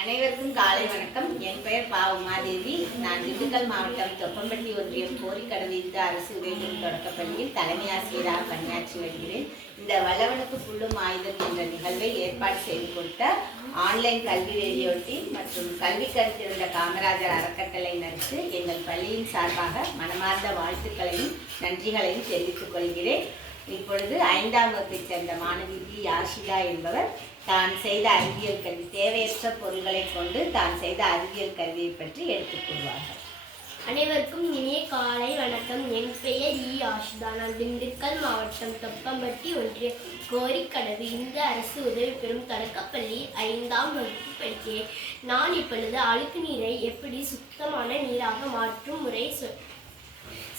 அனைவருக்கும் காலை வணக்கம். என் பெயர் பா உமாதேவி. நான் திண்டுக்கல் மாவட்டம் தொப்பம்பட்டி ஒன்றியம் கோரிக்கடவு இந்து அரசு உதவிபெறும் தொடக்கப்பள்ளியில் தலைமை ஆசிரியராக பணியாற்றி வருகிறேன். இந்த வல்லவனுக்கு புல்லும் ஆயுதம் என்ற நிகழ்வை ஏற்பாடு செய்து கொடுத்த ஆன்லைன் கல்வி ரேடியோ டீம் மற்றும் கல்வி கருத்திருந்த காமராஜர் அறக்கட்டளையினருக்கு எங்கள் பள்ளியின் சார்பாக மனமார்ந்த வாழ்த்துக்களையும் நன்றிகளையும் தெரிவித்துக் கொள்கிறேன். இப்பொழுது 5ஆம் வகுப்பைச் சேர்ந்த மாணவி பி ஆஷிதா என்பவர் தான் செய்த அறிவியல் கல்வி தேவையற்ற பொருள்களை கொண்டு தான் செய்த அறிவியல் கல்வியை பற்றி எடுத்துக் கொள்வார்கள். அனைவருக்கும் இனிய காலை வணக்கம். என் பெயர் இ ஆஷிதா. நான் திண்டுக்கல் மாவட்டம் தொப்பம்பட்டி ஒன்றிய கோரிக்கடவு இந்து அரசு உதவி பெறும் தொடக்கப்பள்ளி 5ஆம் வகுப்பு படிக்கிறேன். நான் இப்பொழுது அழுக்கு நீரை எப்படி சுத்தமான நீராக மாற்றும் முறை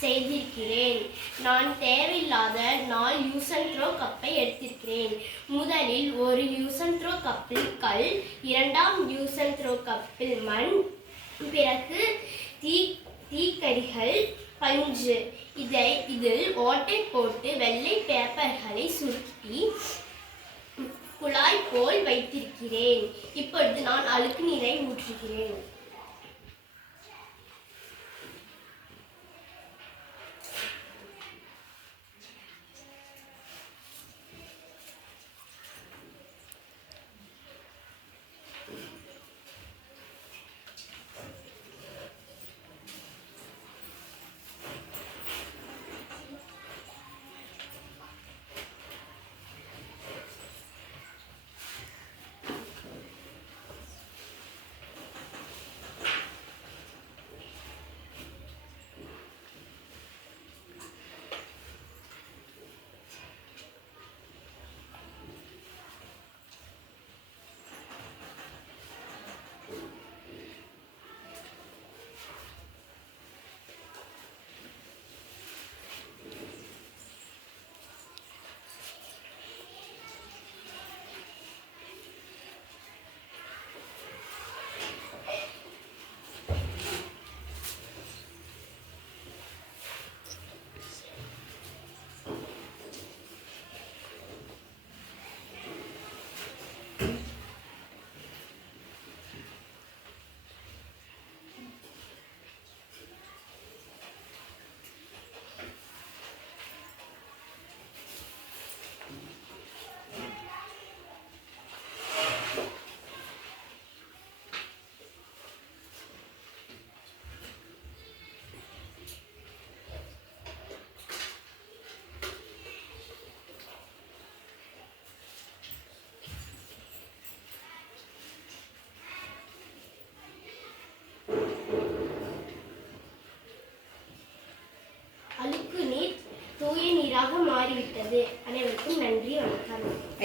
செய்திருக்கிறேன். நான் தேவையில்லாத 4 யூஸ் அண்ட் த்ரோ கப்பை எடுத்திருக்கிறேன். முதலில் ஒரு யூஸ் அண்ட் த்ரோ கப்பில் கல், 2ஆம் யூஸ் அண்ட் த்ரோ கப்பில் மண், பிறகு தீக்கரிகள், பஞ்சு. இதில் ஓட்டை போட்டு வெள்ளை பேப்பர்களை சுருட்டி குழாய் போல் வைத்திருக்கிறேன். இப்பொழுது நான் அழுக்கு நீரை ஊற்றுகிறேன். அழுக்கு நீர் தூய நீராக மாறிவிட்டது. அனைவருக்கும் நன்றி, வணக்கம்.